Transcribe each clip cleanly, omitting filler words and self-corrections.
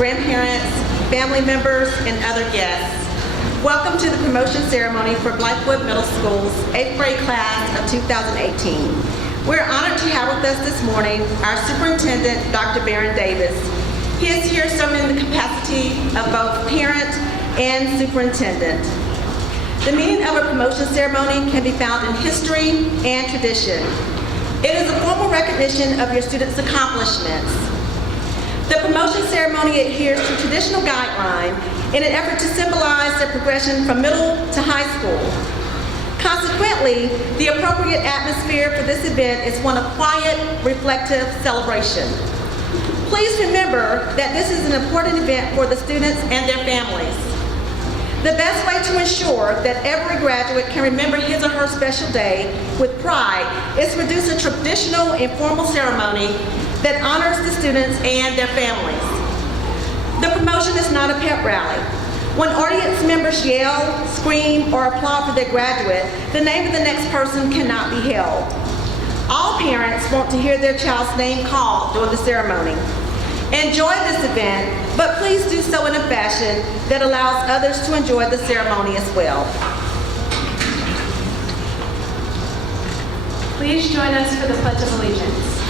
grandparents, family members, and other guests. Welcome to the promotion ceremony for Blythewood Middle School's 8th grade class of 2018. We're honored to have with us this morning our superintendent, Dr. Baron Davis. He is here serving in the capacity of both parent and superintendent. The meaning of a promotion ceremony can be found in history and tradition. It is a formal recognition of your students' accomplishments. The promotion ceremony adheres to traditional guidelines in an effort to symbolize their progression from middle to high school. Consequently, the appropriate atmosphere for this event is one of quiet, reflective celebration. Please remember that this is an important event for the students and their families. The best way to ensure that every graduate can remember his or her special day with pride is to produce a traditional informal ceremony that honors the students and their families. The promotion is not a pep rally. When audience members yell, scream, or applaud for their graduate, the name of the next person cannot be held. All parents want to hear their child's name called during the ceremony. Enjoy this event, but please do so in a fashion that allows others to enjoy the ceremony as well. Please join us for the Pledge of Allegiance.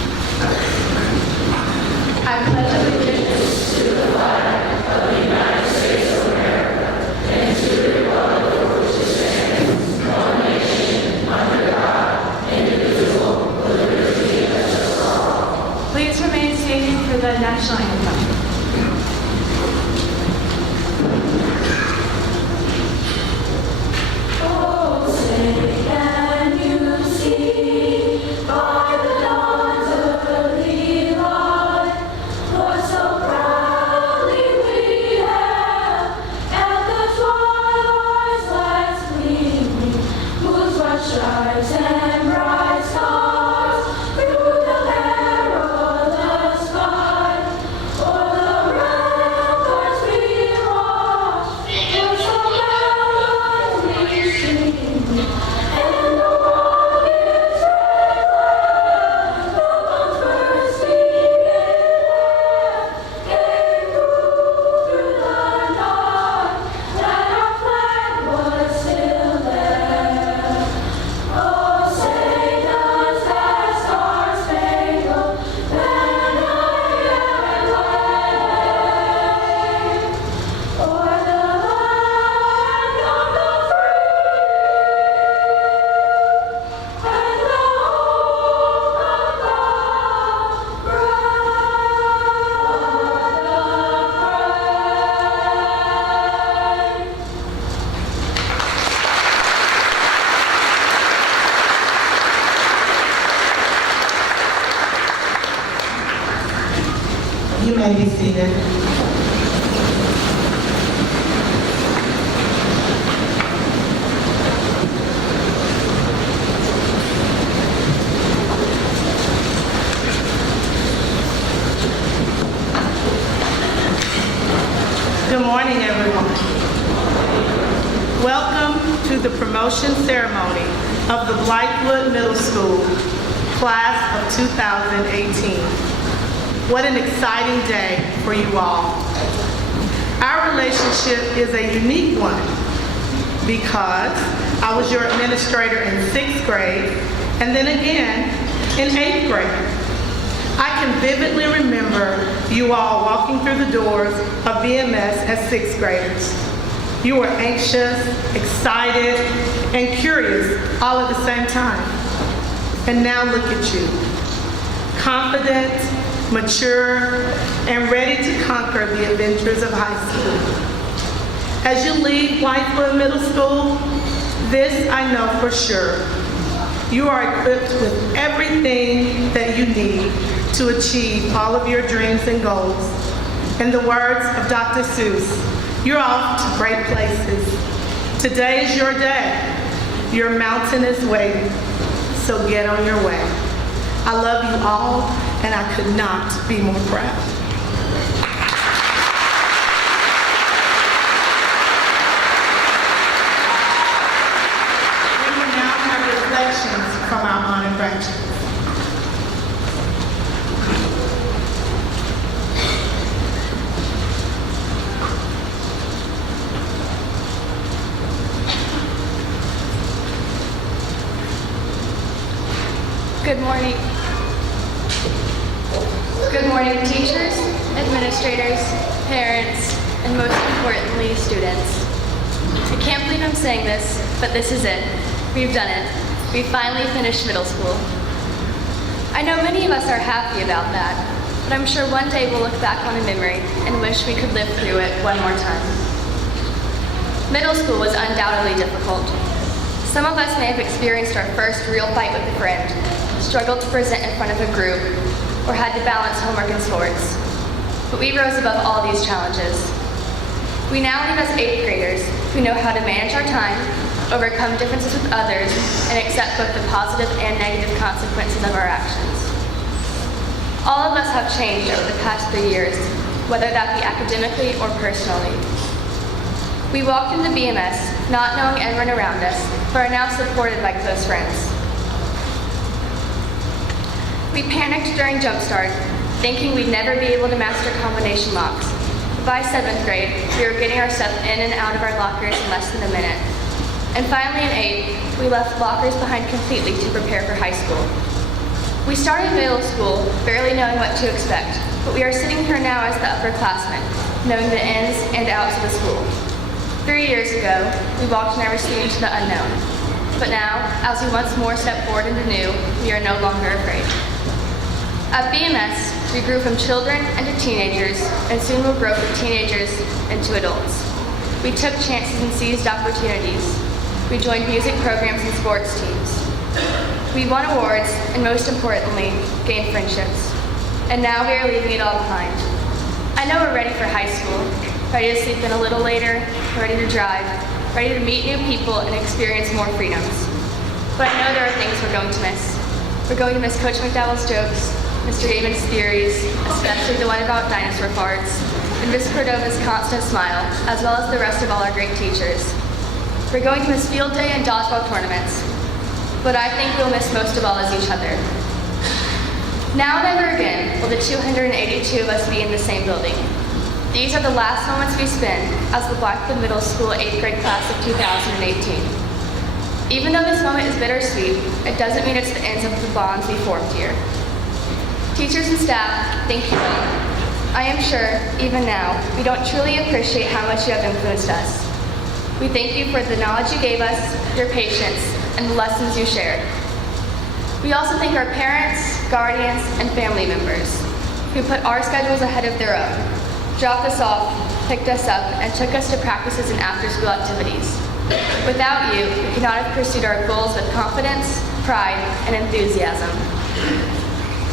I pledge allegiance to the flag of the United States of America and to the republic for which it stands, one nation, under God, indivisible, with liberty and justice for all. Please remain standing for the national anthem. You may be seated. Good morning, everyone. Welcome to the promotion ceremony of the Blythewood Middle School class of 2018. What an exciting day for you all. Our relationship is a unique one because I was your administrator in 6th grade and then again in 8th grade. I can vividly remember you all walking through the doors of BMS as 6th graders. You were anxious, excited, and curious all at the same time. And now look at you, confident, mature, and ready to conquer the adventures of high school. As you leave Blythewood Middle School, this I know for sure. You are equipped with everything that you need to achieve all of your dreams and goals. In the words of Dr. Seuss, you're off to great places. Today is your day. Your mountain is waiting, so get on your way. I love you all, and I could not be more proud. We will now have reflections from our honored graduates. Good morning. Good morning, teachers, administrators, parents, and most importantly, students. I can't believe I'm saying this, but this is it. We've done it. We finally finished middle school. I know many of us are happy about that, but I'm sure one day we'll look back on a memory and wish we could live through it one more time. Middle school was undoubtedly difficult. Some of us may have experienced our first real fight with a friend, struggled to present in front of a group, or had to balance homework and sports. But we rose above all these challenges. We now lead as 8th graders who know how to manage our time, overcome differences with others, and accept both the positive and negative consequences of our actions. All of us have changed over the past 3 years, whether that be academically or personally. We walked into BMS not knowing everyone around us, but are now supported by close friends. We panicked during Jumpstart, thinking we'd never be able to master combination locks. By 7th grade, we were getting our stuff in and out of our lockers in less than a minute. And finally in 8th, we left lockers behind completely to prepare for high school. We started middle school barely knowing what to expect, but we are sitting here now as the upperclassmen, knowing the ins and outs of the school. 3 years ago, we walked nervously into the unknown. But now, as we once more step forward into new, we are no longer afraid. At BMS, we grew from children into teenagers, and soon will grow from teenagers into adults. We took chances and seized opportunities. We joined music programs and sports teams. We won awards, and most importantly, gained friendships. And now we are leaving it all behind. I know we're ready for high school, ready to sleep in a little later, ready to drive, ready to meet new people and experience more freedoms. But I know there are things we're going to miss. We're going to miss Coach McDowell's jokes, Mr. David's theories, especially the one about dinosaur farts, and Ms. Cordova's constant smile, as well as the rest of all our great teachers. We're going to miss field day and dodgeball tournaments. But I think we'll miss most of all is each other. Now never again will the 282 of us be in the same building. These are the last moments we spend as the Blackwood Middle School 8th grade class of 2018. Even though this moment is bittersweet, it doesn't mean it's the end of the bonds we formed here. Teachers and staff, thank you all. I am sure, even now, we don't truly appreciate how much you have influenced us. We thank you for the knowledge you gave us, your patience, and the lessons you shared. We also thank our parents, guardians, and family members who put our schedules ahead of their own, dropped us off, picked us up, and took us to practices and after-school activities. Without you, we could not have pursued our goals with confidence, pride, and enthusiasm.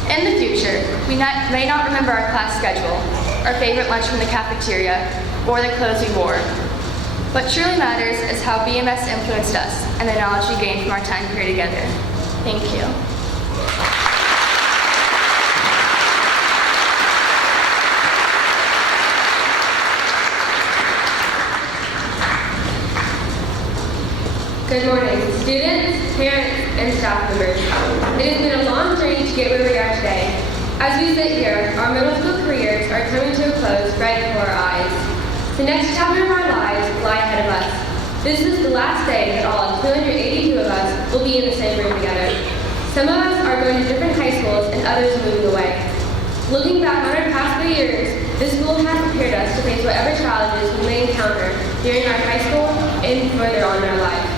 In the future, we may not remember our class schedule, our favorite lunch from the cafeteria, or the clothes we wore. What truly matters is how BMS influenced us and the knowledge we gained from our time here together. Thank you. Good morning, students, parents, and staff members. It has been a long journey to get where we are today. As we sit here, our middle school careers are coming to a close right before our eyes. The next chapter of our lives lie ahead of us. This is the last day that all 282 of us will be in the same room together. Some of us are going to different high schools and others are moving away. Looking back on our past 3 years, this school has prepared us to face whatever challenges we may encounter during our high school and further on in our life.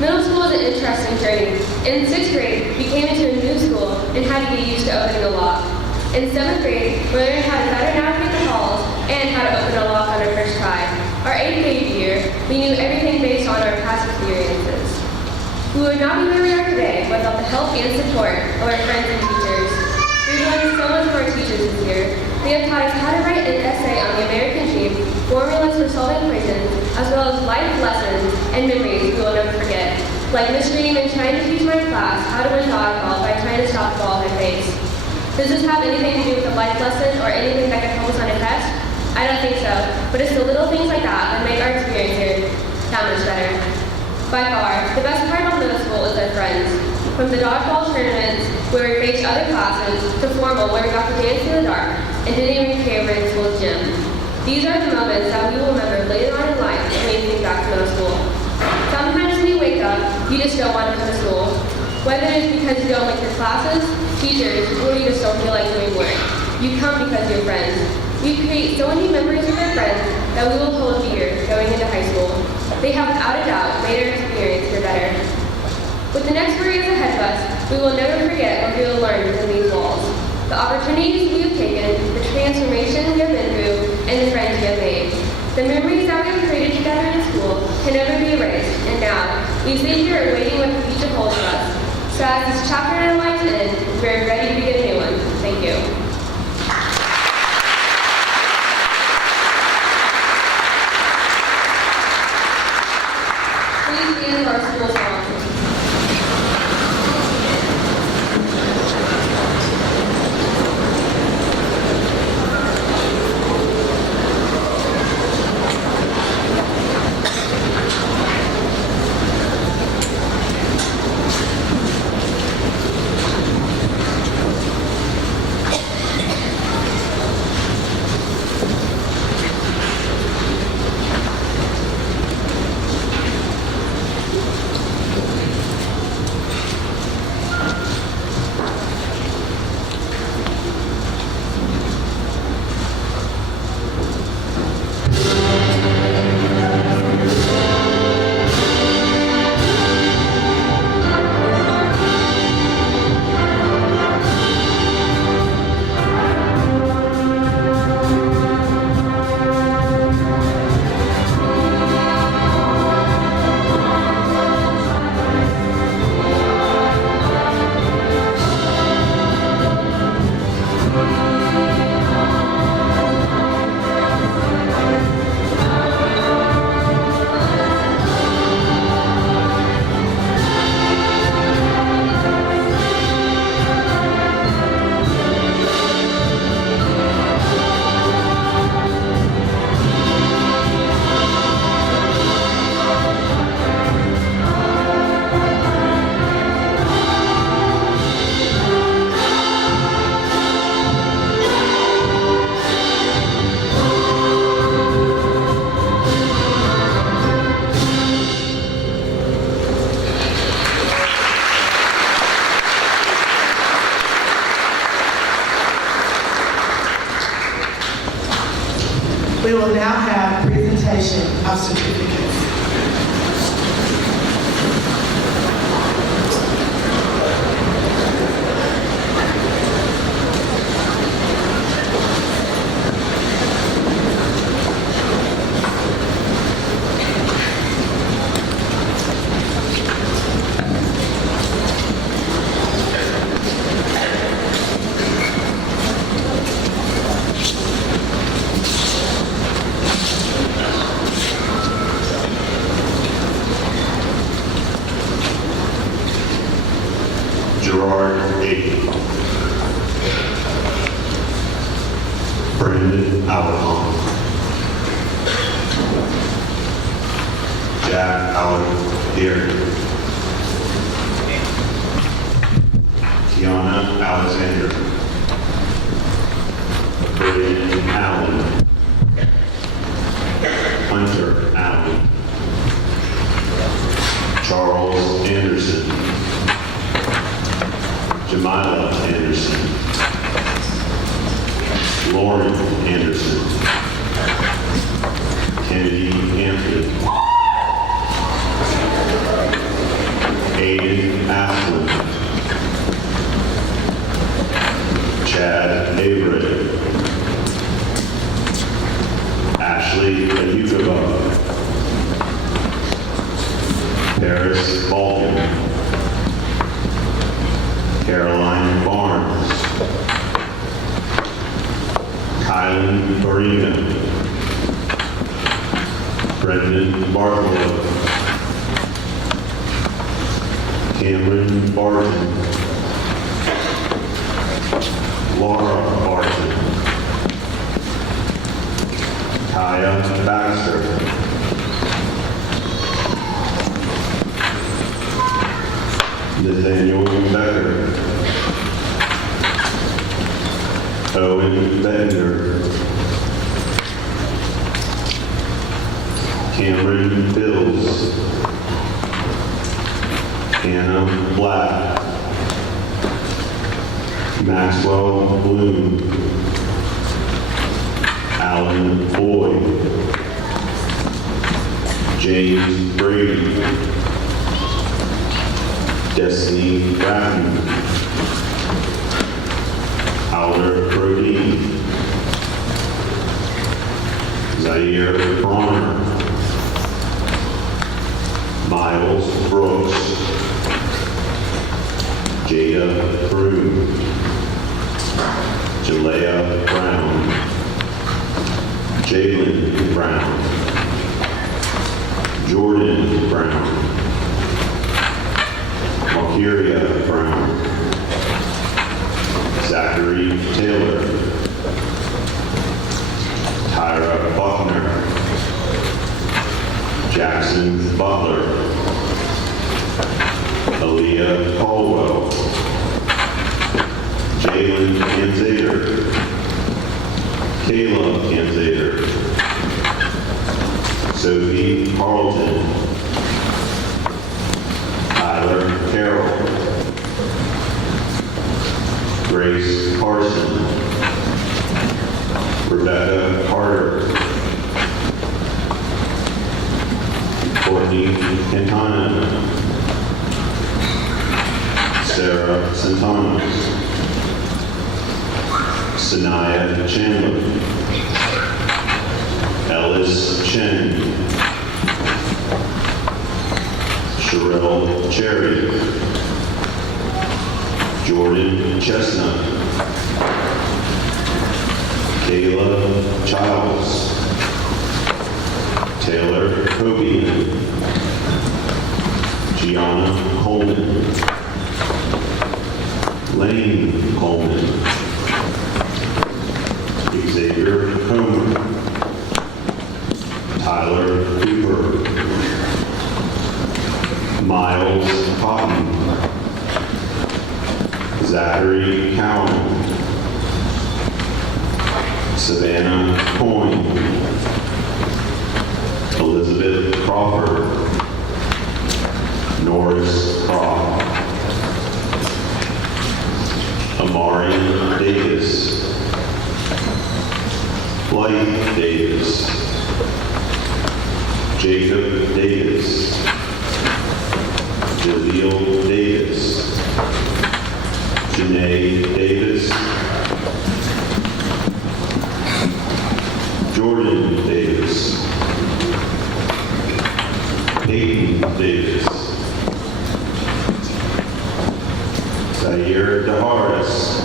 Middle school is an interesting journey. In 6th grade, we came into a new school and had to get used to opening a lock. In 7th grade, we learned how to better navigate the halls and how to open a lock on our first try. Our 8th grade year, we knew everything based on our past experiences. We would not be where we are today without the help and support of our friends and teachers. We've learned so much from our teachers this year. They have taught us how to write an essay on the American dream, formulas for solving equations, as well as life lessons and memories we will never forget. Like Miss Greenman trying to teach my class how to win dodgeball by trying to stop the ball in my face. Does this have anything to do with a life lesson or anything that can help us on a test? I don't think so, but it's the little things like that that make our experience here that much better. By far, the best part about middle school is our friends. From the dodgeball tournaments where we faced other classes to formal where we got to dance in the dark and didn't even care we're in school's gym. These are the moments that we will remember later on in life when we think back to middle school. Sometimes when you wake up, you just don't want to come to school. Whether it is because you don't like your classes, teachers, or you just don't feel like doing work, you come because you're friends. We create so many memories with our friends that we will hold dear going into high school. They have without a doubt made our experience here better. With the next 4 years ahead of us, we will never forget what we will learn within these walls. The opportunities we have taken, the transformation we have been through, and the friends we have made. The memories that we have created together in school can never be erased, and now, we sit here waiting what the future holds for us. So as this chapter in our lives ends, we are ready to begin a new one. Thank you. Please stand for our school song. We will now have presentation of certificates. Brandon Allen, Jack Allen here, Kiana Alexander, Brandon Allen, Hunter Allen, Charles Anderson, Jamila Anderson, Lauren Anderson, Kennedy Hampton, Aiden Asplin, Chad Avery, Ashley Ayukaba, Paris Balkan, Caroline Barnes, Kylan Farina, Brendan Bartlett, Cameron Barton, Laura Barton, Kaya Baxter, Nathaniel Becker, Owen Bender, Cameron Bills, Anna Black, Maxwell Bloom, Alan Boyd, James Brady, Destiny Bratton, Alder Brodeen, Zaire Bronner, Miles Brooks, Jada Broom, Jalea Brown, Jalen Brown, Jordan Brown, Markeria Brown, Zachary Taylor, Tyra Buckner, Jackson Butler, Aaliyah Caldwell, Jalen Kanzader, Kayla Kanzader, Sophie Carlton, Tyler Carroll, Grace Carson, Rebecca Carter, Courtney Quintana, Sarah Santanos, Sanaya Chandler, Ellis Chen, Sherelle Cherry, Jordan Chestnut, Kayla Childs, Taylor Cobian, Gianna Coleman, Lane Coleman, Xavier Comer, Tyler Cooper, Miles Cotton, Zachary Cowan, Savannah Coyne, Elizabeth Crawford, Norris Croft, Amari Davis, Blythe Davis, Jacob Davis, Jaleel Davis, Janae Davis, Jordan Davis, Peyton Davis, Zaire DeHaris,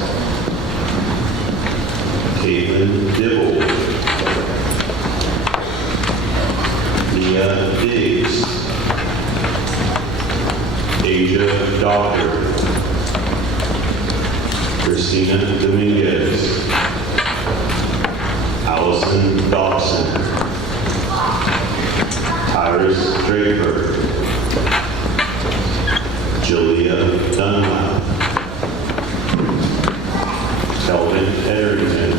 Caitlin Dibble, Mia Diggs, Asia Doctor, Christina Dominguez, Allison Dawson, Tyrus Draper, Julia Dunlap, Kelvin Etherington,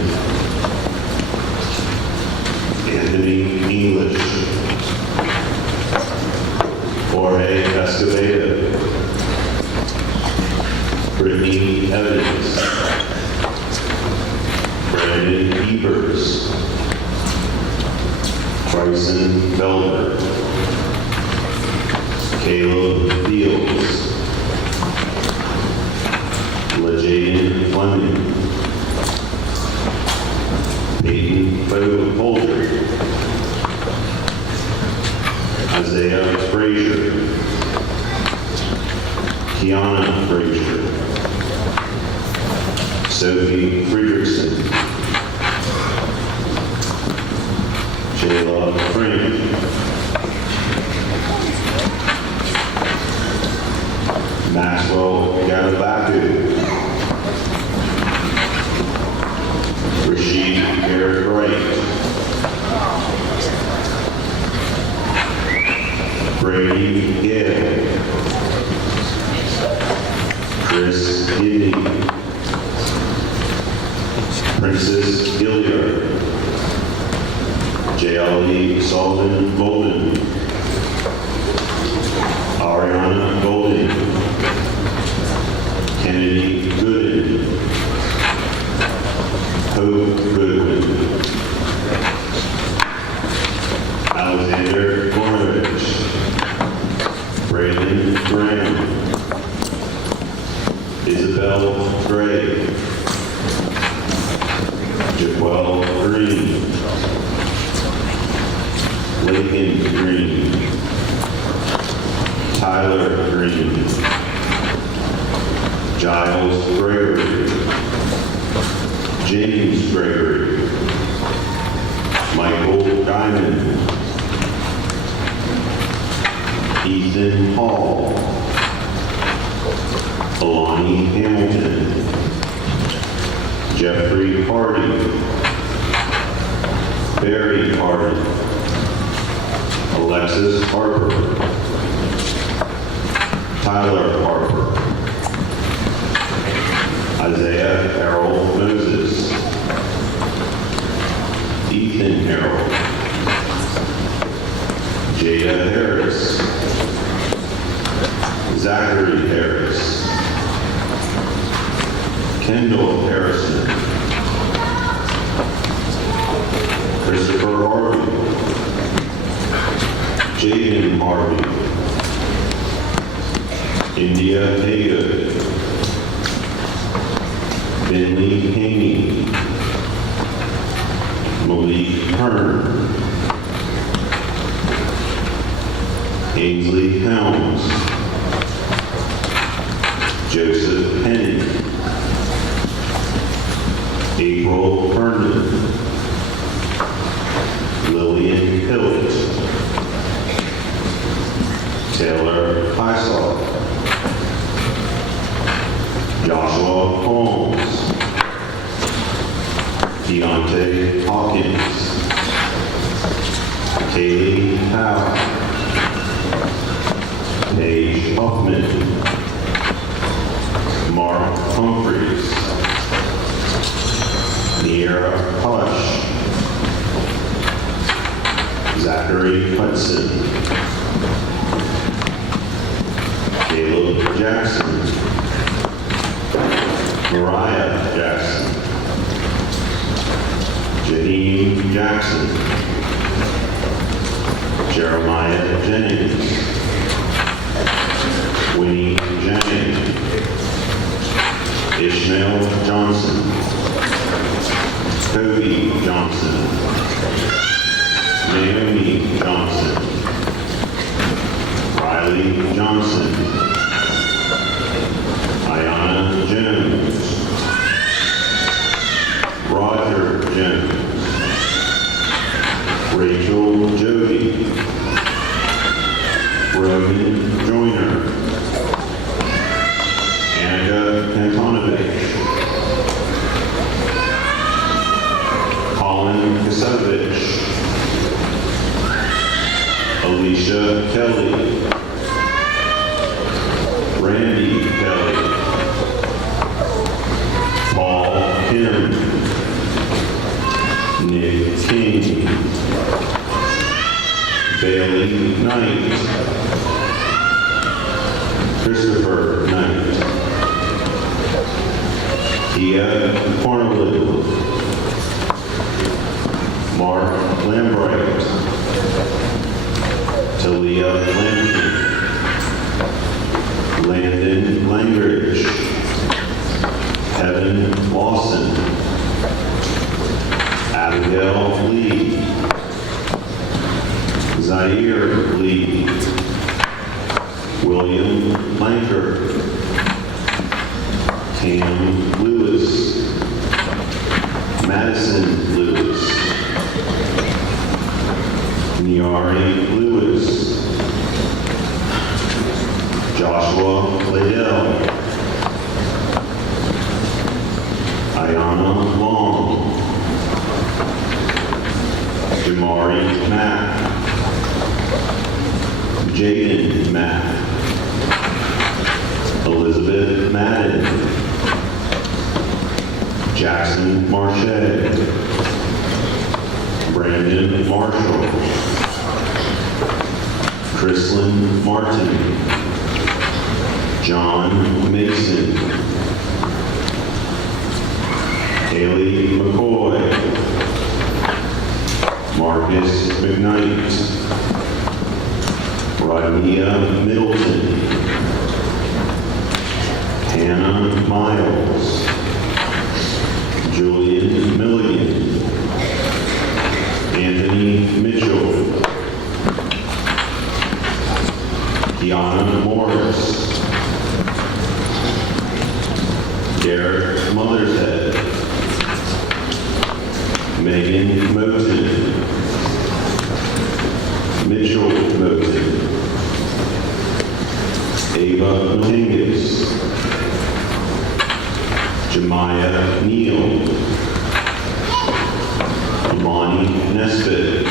Anthony English, Jorge Escobedo, Brittany Evans, Brandon Evers, Bryson Felder, Caleb Fields, LeJaden Fleming, Peyton Poultry, Isaiah Frazier, Kiana Frazier, Sophie Friedrichsen, Jayla Frank, Maxwell Gadabaku, Rashid Garrett Wright, Brady Gale, Chris Gidney, Princess Gilliard, J.L.E. Sullivan Golden, Ariana Golding, Graham. Isabel Gray. Jaquel Green. Lincoln Green. Tyler Green. Giles Gregory. James Gregory. Michael Diamond. Ethan Hall. Alani Hamilton. Jeffrey Hardy. Barry Hardy. Alexis Harper. Tyler Harper. Isaiah Harold Moses. Ethan Harold. Jada Harris. Zachary Harris. Kendall Harrison. Christopher Harvey. Jaden Harvey. India Haygood. Bentley Haney. Malik Hearn. Ainsley Helms. Joseph Henning. April Herndon. Lillian Hilt. Taylor Heisel. Joshua Holmes. Deontay Hawkins. Kaylee Howe. Paige Huffman. Mark Humphreys. Niera Hush. Zachary Hudson. Caleb Jackson. Mariah Jackson. Janine Jackson. Jeremiah Jennings. Winnie Jennings. Ishmael Johnson. Toby Johnson. Naomi Johnson. Riley Johnson. Ayana Jones. Roger Jones. Rachel Jody. Roman Joyner. Annika Antonovich. Colin Kasevich. Alicia Kelly. Randy Kelly. Paul Kim. Nick King. Bailey Knight. Christopher Knight. Tia Corneliu. Mark Lambright. Talia Lampkin. Landon Langridge. Evan Lawson. Abigail Lee. Zaire Lee. William Blanker. Cam Lewis. Madison Lewis. Niari Lewis. Joshua Liddell. Ayana Long. Jamari Mack. Jaden Mack. Elizabeth Madden. Jackson Marche. Brandon Marshall. Chrislyn Martin. John Mason. Haley McCoy. Marcus McKnight. Rodnea Middleton, Hannah Miles, Julian Milligan, Anthony Mitchell, Kiana Morris, Derek Mothershead, Megan Moten, Mitchell Moten, Ava Dominguez, Jemiah Neal, Imani Nesbitt,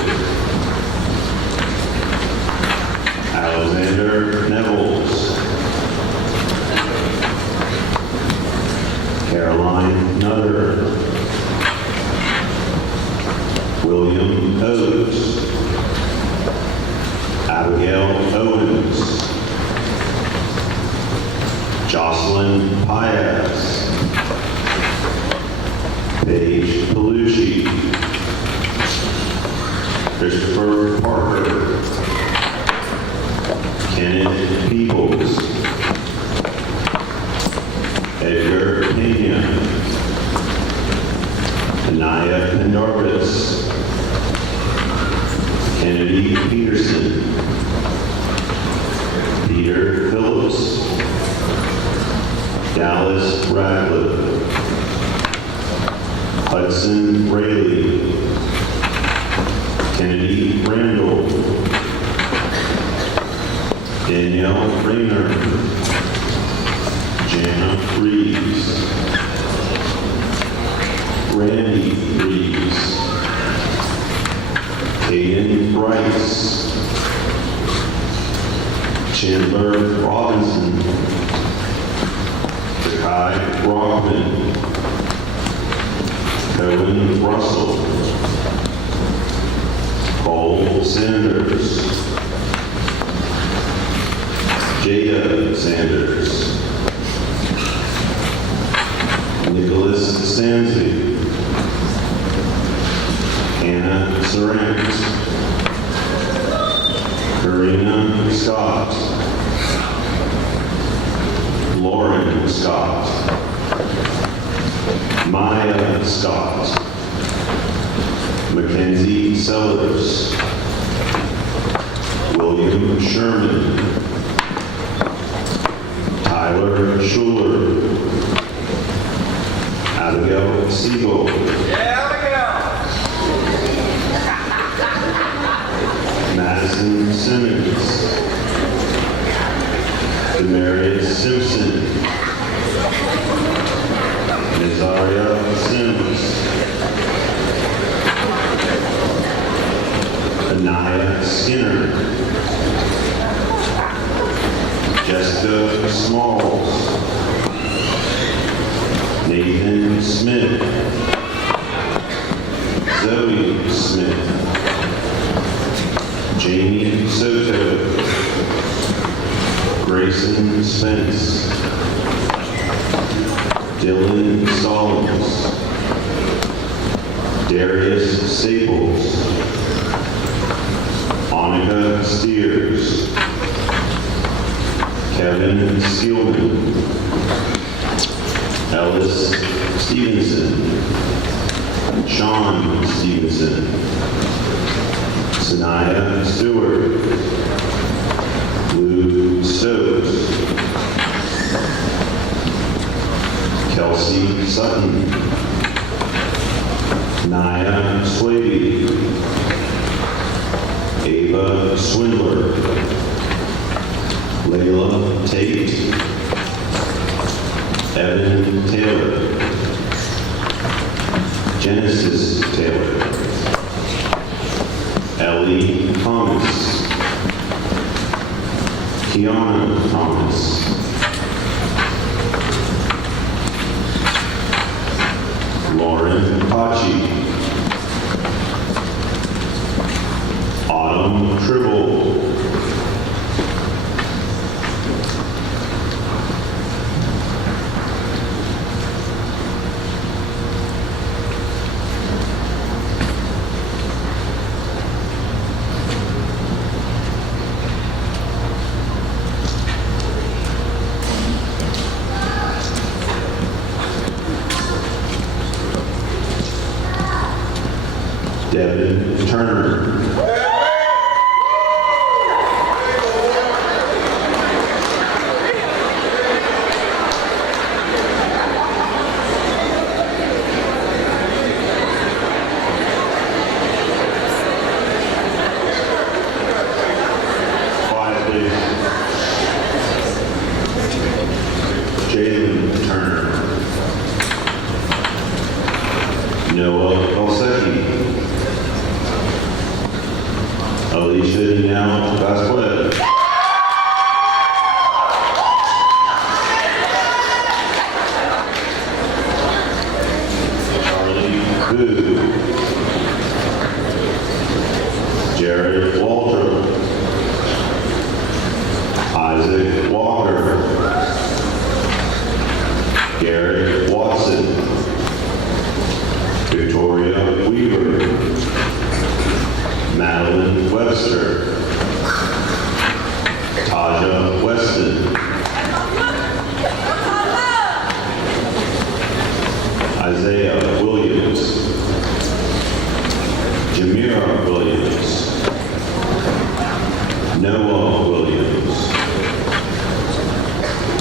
Alexander Nevels, Caroline Nutter, William Oates, Abigail Owens, Jocelyn Piaz, Paige Belushi, Christopher Parker, Kenneth Peoples, Edgar Pena, Anaya Pendarvis, Kennedy Peterson, Peter Phillips, Dallas Radcliffe, Hudson Rayleigh, Kennedy Randall, Danielle Rayner, Jana Reeves, Randy Reeves, Caden Bryce, Chandler Robinson, Kai Brockman, Cohen Russell, Cole Sanders, Jada Sanders, Nicholas Sansi, Hannah Sarant, Karina Scott, Lauren Scott, Maya Scott, Mackenzie Sellers, William Sherman, Tyler Schuler, Abigail Siegel, Madison Simmons, Demarius Simpson, Nazaria Sims, Anaya Skinner, Jessica Smalls, Nathan Smith, Zoe Smith, Jamie Soto, Grayson Spence, Dylan Stallings, Darius Staples, Annika Steers, Kevin Steelman, Ellis Stevenson, Sean Stevenson, Sanaya Stewart, Lou Stokes, Kelsey Sutton, Naya Swaby, Ava Swindler, Layla Tate, Evan Taylor, Genesis Taylor, Ellie Thomas, Kiana Thomas, Lauren Pachi, Autumn Tribble, Devin Turner. Jalen Turner. Noah Olsecki. Alicia Now Vasquez. Charlie Boo. Jared Walter. Isaac Walker. Garrett Watson. Victoria Weaver. Madeline Webster. Taja Weston. Isaiah Williams. Jamira Williams. Noah Williams.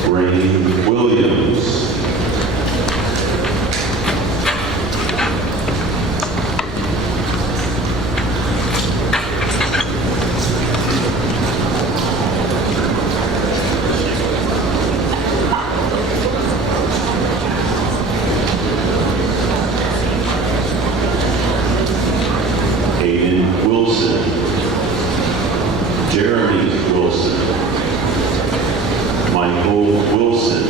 Rain Williams. Aiden Wilson. Jeremy Wilson. Michael Wilson.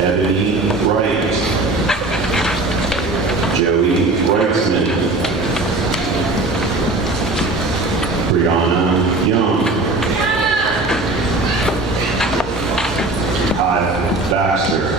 Ebony Wright. Joey Wrightsman. Brianna Young. Kyle Baxter.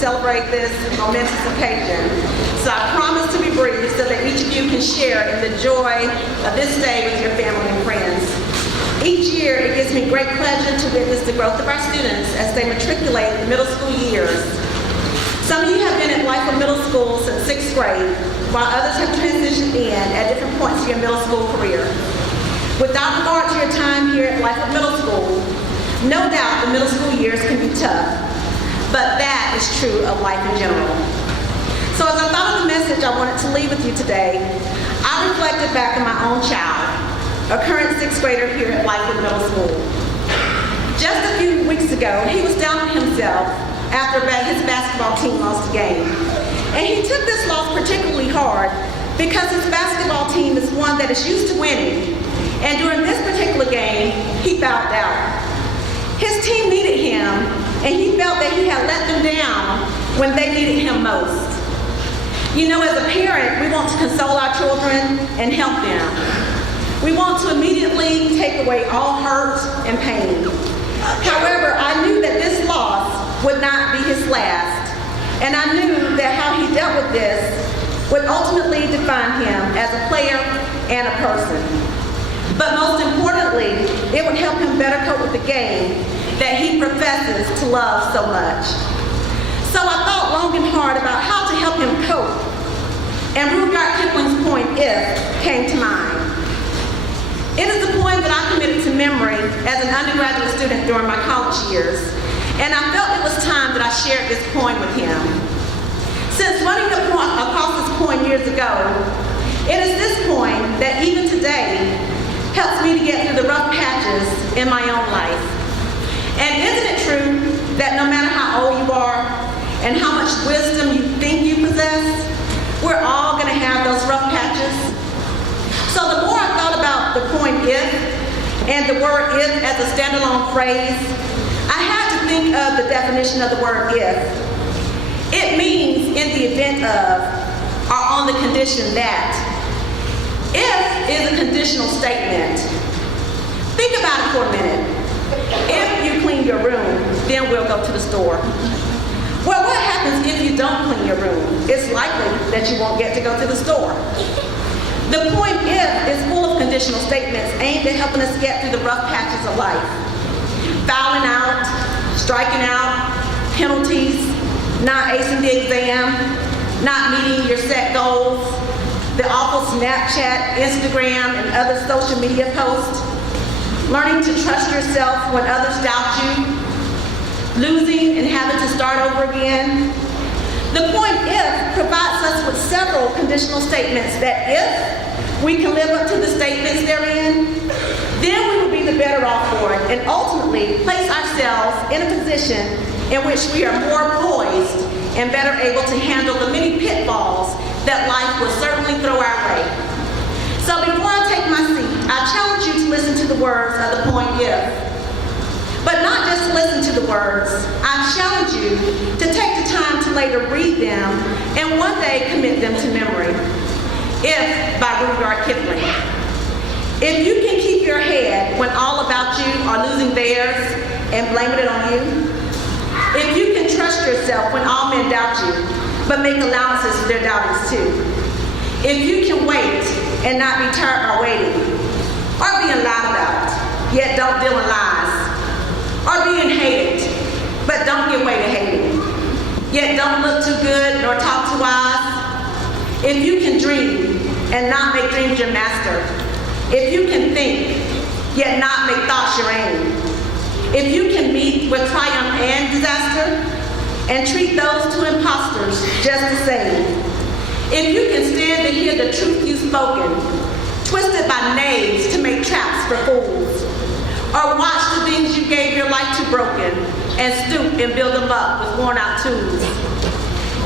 Celebrate this momentous occasion. So I promise to be brief so that each of you can share in the joy of this day with your family and friends. Each year, it gives me great pleasure to witness the growth of our students as they matriculate in middle school years. Some of you have been at Blythewood Middle School since 6th grade, while others have transitioned in at different points in your middle school career. Without regard to your time here at Blythewood Middle School, no doubt the middle school years can be tough. But that is true of life in general. So as I thought of the message I wanted to leave with you today, I reflected back on my own child, a current 6th grader here at Blythewood Middle School. Just a few weeks ago, he was down on himself after his basketball team lost a game. And he took this loss particularly hard because his basketball team is one that is used to winning. And during this particular game, he fouled out. His team needed him, and he felt that he had let them down when they needed him most. You know, as a parent, we want to console our children and help them. We want to immediately take away all hurt and pain. However, I knew that this loss would not be his last, and I knew that how he dealt with this would ultimately define him as a player and a person. But most importantly, it would help him better cope with the game that he professes to love so much. So I thought long long and hard about how to help him cope. And Rudyard Kipling's poem, If, came to mind. It is a poem that I committed to memory as an undergraduate student during my college years, and I felt it was time that I shared this poem with him. Since running across this poem years ago, it is this poem that even today helps me to get through the rough patches in my own life. And isn't it true that no matter how old you are and how much wisdom you think you possess, we're all going to have those rough patches? So the more I thought about the poem If and the word if as a standalone phrase, I had to think of the definition of the word if. It means in the event of or on the condition that. If is a conditional statement. Think about it for a minute. If you clean your room, then we'll go to the store. Well, what happens if you don't clean your room? It's likely that you won't get to go to the store. The poem If is full of conditional statements aimed at helping us get through the rough patches of life. Fouling out, striking out, penalties, not acing the exam, not meeting your set goals, the awful Snapchat, Instagram, and other social media posts, learning to trust yourself when others doubt you, losing and having to start over again. The poem If provides us with several conditional statements that if we can live up to the statements therein, then we will be the better off for it and ultimately place ourselves in a position in which we are more poised and better able to handle the many pitfalls that life will certainly throw our way. So before I take my seat, I challenge you to listen to the words of the poem If. But not just to listen to the words, I challenge you to take the time to later read them and one day commit them to memory. If by Rudyard Kipling. If you can keep your head when all about you are losing theirs and blaming it on you. If you can trust yourself when all men doubt you, but make allowances for their doubtings too. If you can wait and not be tired by waiting, or being lied about, yet don't deal in lies, or being hated, but don't give way to hating, yet don't look too good nor talk too wise. If you can dream and not make dreams your master, if you can think, yet not make thoughts your aim, if you can meet with triumph and disaster, and treat those two impostors just the same, if you can stand to hear the truth you've spoken, twisted by knaves to make traps for fools, or watch the things you gave your life to broken, and stoop and build them up with worn out tools.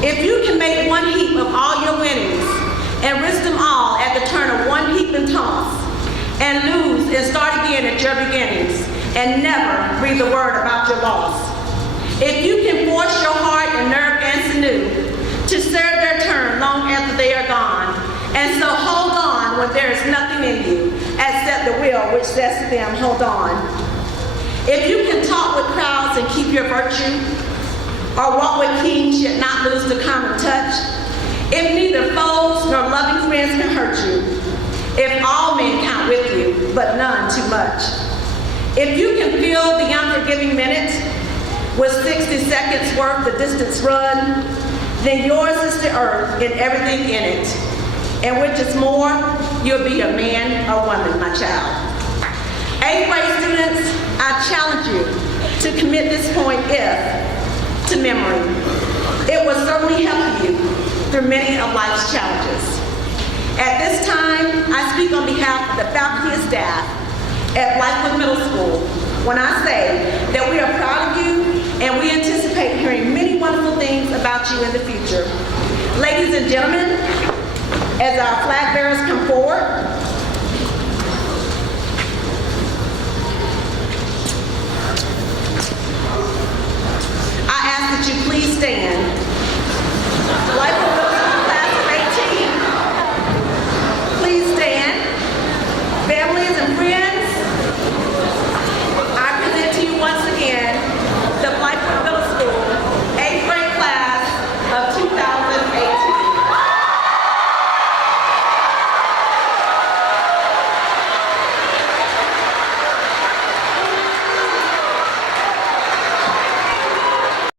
If you can make one heap of all your winnings, and risk them all at the turn of one heap and toss, and lose and start again at your beginnings, and never breathe a word about your loss. If you can force your heart and nerve and sinew to serve their turn long after they are gone, and so hold on when there is nothing in you except the will which says to them, hold on. If you can talk with crowds and keep your virtue, or walk with kings yet not lose the common touch, if neither foes nor loving friends can hurt you, if all men count with you, but none too much, if you can fill the unforgiving minute with 60 seconds worth the distance run, then yours is the earth and everything in it. And which is more, you'll be a man or woman, my child. 8th grade students, I challenge you to commit this poem If to memory. It will certainly help you through many of life's challenges. At this time, I speak on behalf of the faculty and staff at Blackwood Middle School when I say that we are proud of you and we anticipate hearing many wonderful things about you in the future. Ladies and gentlemen, as our flag bearers come forward,